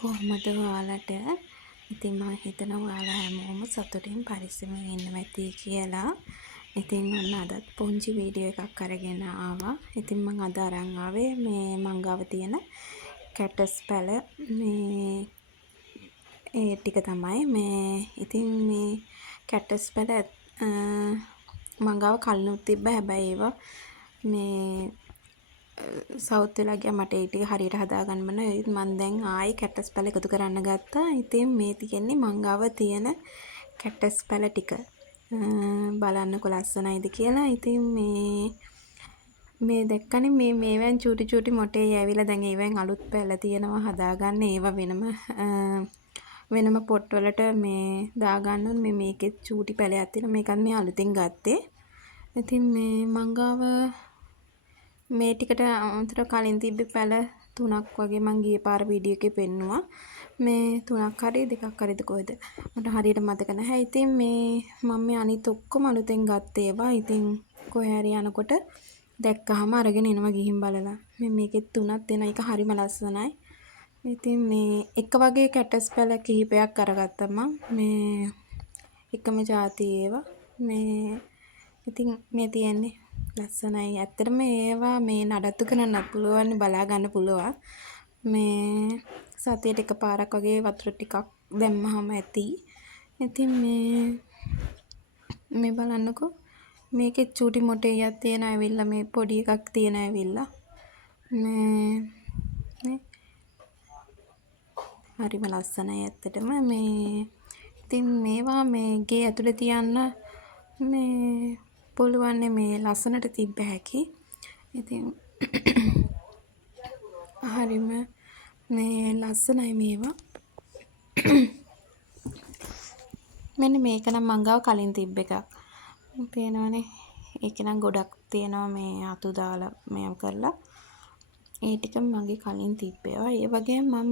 කොහොමද ඔයාලට? ඉතින් මම හිතනවා ඔයාලා හැමෝම සතුටින් පරිස්සමෙන් ඉන්නවා ඇති කියලා. ඉතින් ඔන්න අදත් පුංචි වීඩියෝ එකක් අරගෙන ආවා. ඉතින් මම අද අරන් ආවේ මේ මං ගාව තියෙන කැටස් පැල මේ ඒ ටික තමයි මේ. ඉතින් මේ කැටස් පැල මං ගාව කලිනුත් තිබ්බා. හැබැයි ඒවා මේ සවුත් වෙලා ගියා. මට ඒ ටික හරියට හදාගන්න බෑ. ඒත් මම දැන් ආයේ කැටස් පැල එකතු කරන්න ගත්තා. ඉතින් මේ තියෙන්නේ මං ගාව තියෙන කැටස් පැල ටික. බලන්නකො ලස්සනයිද කියලා. ඉතින් මේ දැක්කනේ මේවෙන් චූටි චූටි මොටේ ඇවිල්ලා දැන් ඒවෙන් අලුත් පැල තියෙනවා හදාගන්න. ඒවා වෙනම පොට් වලට මේ දාගන්න මේකෙත් චූටි පැලයක් තියෙනවා. මේකත් මේ අලුතින් ගත්තේ. ඉතින් මේ මං ගාව මේ ටිකට අමතර කලින් තිබ්බ පැල 3ක් වගේ මං ගිය පාර වීඩියෝ එකේ පෙන්නුවා. මේ 3ක් හරි 2ක් හරිද කොහෙද මට හරියට මතක නැහැ. ඉතින් මම මේ අනිත් ඔක්කොම අලුතෙන් ගත්ත ඒවා. ඉතින් කොහේ හරි යනකොට දැක්කහම අරගෙන එනවා ගිහින් බලලා. මේකෙත් 3ක් දෙන එක හරිම ලස්සනයි. ඉතින් මේ එක වගේ කැටස් පැල කිහිපයක් අරගත්තා මම. මේ එකම જાතිය ඒවා. ඉතින් මේ තියෙන්නේ ලස්සනයි. ඇත්තටම මේවා මේ නඩත්තු කරන්නත් පුළුවන්, බලා ගන්න පුළුවන්. මේ සතියට එකපාරක් වගේ වතුර ටිකක් දැම්මහම ඇති. ඉතින් මේ බලන්නකෝ. මේකේ චූටි මොටේයක් තියෙන ඇවිල්ලා මේ පොඩි එකක් තියෙන ඇවිල්ලා. මේ හරිම ලස්සනයි ඇත්තටම. ඉතින් මේවා මේ ගේ ඇතුලේ තියන්න මේ පුළුවන් මේ ලස්සනට තිබ්බ හැකි. ඉතින් හරිම මේ ලස්සනයි මේවා. මෙන්න මේක නම් මං ගාව කලින් තිබ්බ එකක්. පේනවනේ. ඒක නම් ගොඩක් තියෙනවා මේ අතු දාලා මෙයම් කරලා. ඒ ටික මගේ කලින් තිබ්බේවා. ඒ වගේම මම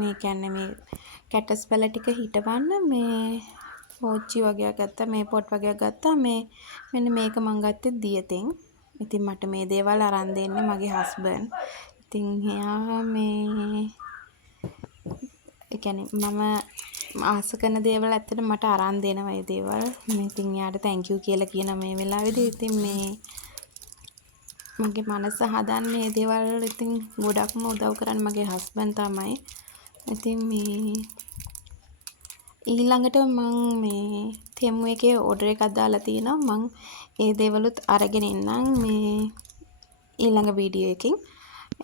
මේ කියන්නේ මේ කැටස් පැල ටික හිටවන්න මේ පෝච්චි වගේක් ගත්තා. මේ පොට් වගේක් ගත්තා. මෙන්න මේක මං ගත්තේ දියතෙන්. ඉතින් මට මේ දේවල් අරන් දෙන්නේ මගේ හස්බන්ඩ්. ඉතින් එයා ඒ කියන්නේ මම ආස කරන දේවල් ඇත්තට මට අරන් දෙනවා ඒ දේවල්. ඉතින් එයාට thank you කියලා කියන මේ වෙලාවේදී ඉතින් මගේ මනස හදන්නේ මේ දේවල් ඉතින් ගොඩක්ම උදව් කරන්නේ මගේ හස්බන්ඩ් තමයි. ඉතින් ඊළඟට මං මේ තෙමු එකේ ඕඩර් එකක් දාලා තිනවා. මං ඒ දේවලුත් අරගෙන එන්නම් මේ ඊළඟ වීඩියෝ එකකින්.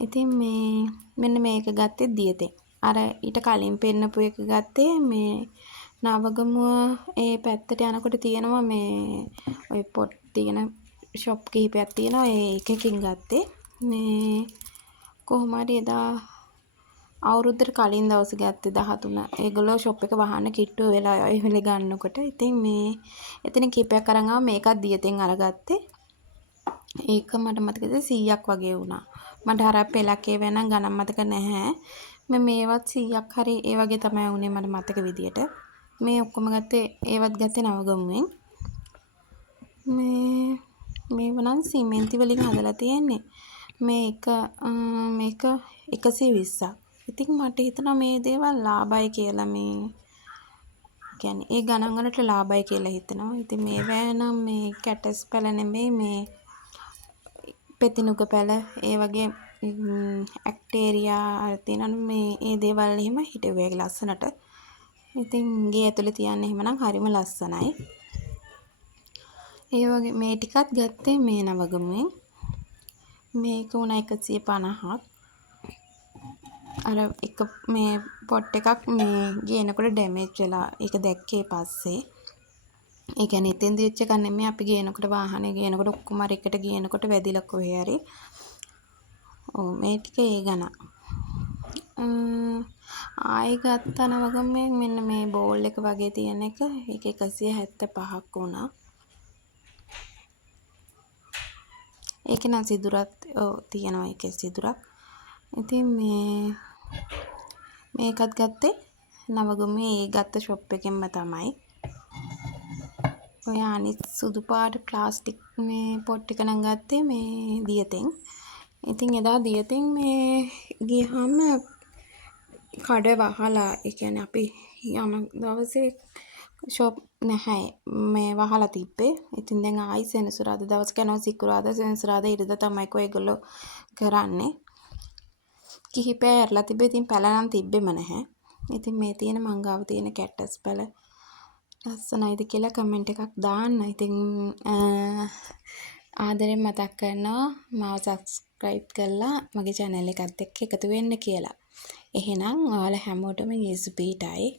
ඉතින් මෙන්න මේක ගත්තේ දියතෙන්. අර ඊට කලින් පෙන්නපු එක ගත්තේ මේ නවගමුව ඒ පැත්තට යනකොට තියෙනවා මේ ඔය පොට් තියෙන ෂොප් කිහිපයක් තියෙනවා. ඒ එකකින් ගත්තේ. මේ කොහොම හරි එදා අවුරුද්දට කලින් දවසේ ගත්තේ 13. ඒගොල්ලෝ ෂොප් එක වහන්න කිට්ටු වෙලා ඒ වෙලේ ගන්නකොට. ඉතින් එතන කීපයක් අරන් ආවා. මේකත් දියතෙන් අරගත්තේ. ඒක මට මතකද 100ක් වගේ වුණා. මට අර පෙලක් ඒවා නම් ගණන් මතක නැහැ. මේවත් 100ක් හරි ඒ වගේ තමයි වුණේ මට මතක විදියට. මේ ඔක්කොම ගත්තේ ඒවත් ගත්තේ නවගමුවෙන්. මේව නම් සිමෙන්ති වලින් හදලා තියෙන්නේ. මේක 120ක්. ඉතින් මට හිතෙනවා මේ දේවල් ලාභයි කියලා මේ කියන්නේ ඒ ගණන් වලට ලාභයි කියලා හිතෙනවා. ඉතින් මේවා නම් මේ කැටස් පැල නෙමෙයි මේ පෙතිනුක පැල ඒ වගේ ඇක්ටේරියා තියෙනවා මේ ඒ දේවල් එහෙම හිටුවේ ලස්සනට. ඉතින් ගේ ඇතුලේ තියන්න එහෙමනම් හරිම ලස්සනයි. ඒ වගේ මේ ටිකත් ගත්තේ මේ නවගමුවෙන්. මේක උනා 150ක්. අර එක මේ පොට් එකක් මේ ගේනකොට ඩැමේජ් වෙලා ඒක දැක්කේ පස්සේ. ඒ කියන්නේ එතෙන්දි වෙච්ච එකක් නෙමෙයි අපි ගේනකොට වාහනේ ගේනකොට ඔක්කොම අර එකට ගේනකොට වැදිලා කොහේ හරි. මේ ටික ඒ ගණන්. ආයෙ ගත්තා නවගමුවෙන් මෙන්න මේ බෝල් එක වගේ තියෙන එක. ඒක 175ක් වුණා. ඒක නම් සිදුරත් තියෙනවා ඒකේ සිදුරක්. ඉතින් මේකත් ගත්තේ නවගමුවේ ඒ ගත්ත ෂොප් එකෙන්ම තමයි. ඔය අනිත් සුදු පාට ප්ලාස්ටික් මේ පොට් එක නම් ගත්තේ මේ දියතෙන්. ඉතින් එදා දියතෙන් මේ ගියහම කඩ වහලා ඒ කියන්නේ අපි යන දවසේ ෂොප් නැහැ මේ වහලා තිබ්බේ. ඉතින් දැන් ආයි සෙනසුරාදා දවස් කරනවා සිකුරාදා සෙනසුරාදා ඉරිදා තමයි ඒගොල්ලෝ කරන්නේ. කිහිපය ඇරලා තිබ්බේ. ඉතින් පැල නම් තිබ්බෙම නැහැ. ඉතින් මේ තියෙන මං ගාව තියෙන කැක්ටස් පැල ලස්සනයිද කියලා කමෙන්ට් එකක් දාන්න. ඉතින් ආදරෙන් මතක් කරනවා මාව සබ්ස්ක්‍රයිබ් කරලා මගේ channel එකත් එක්ක එකතු වෙන්න කියලා. එහෙනම් ඔයාලා හැමෝටම යේසු පීඨයි.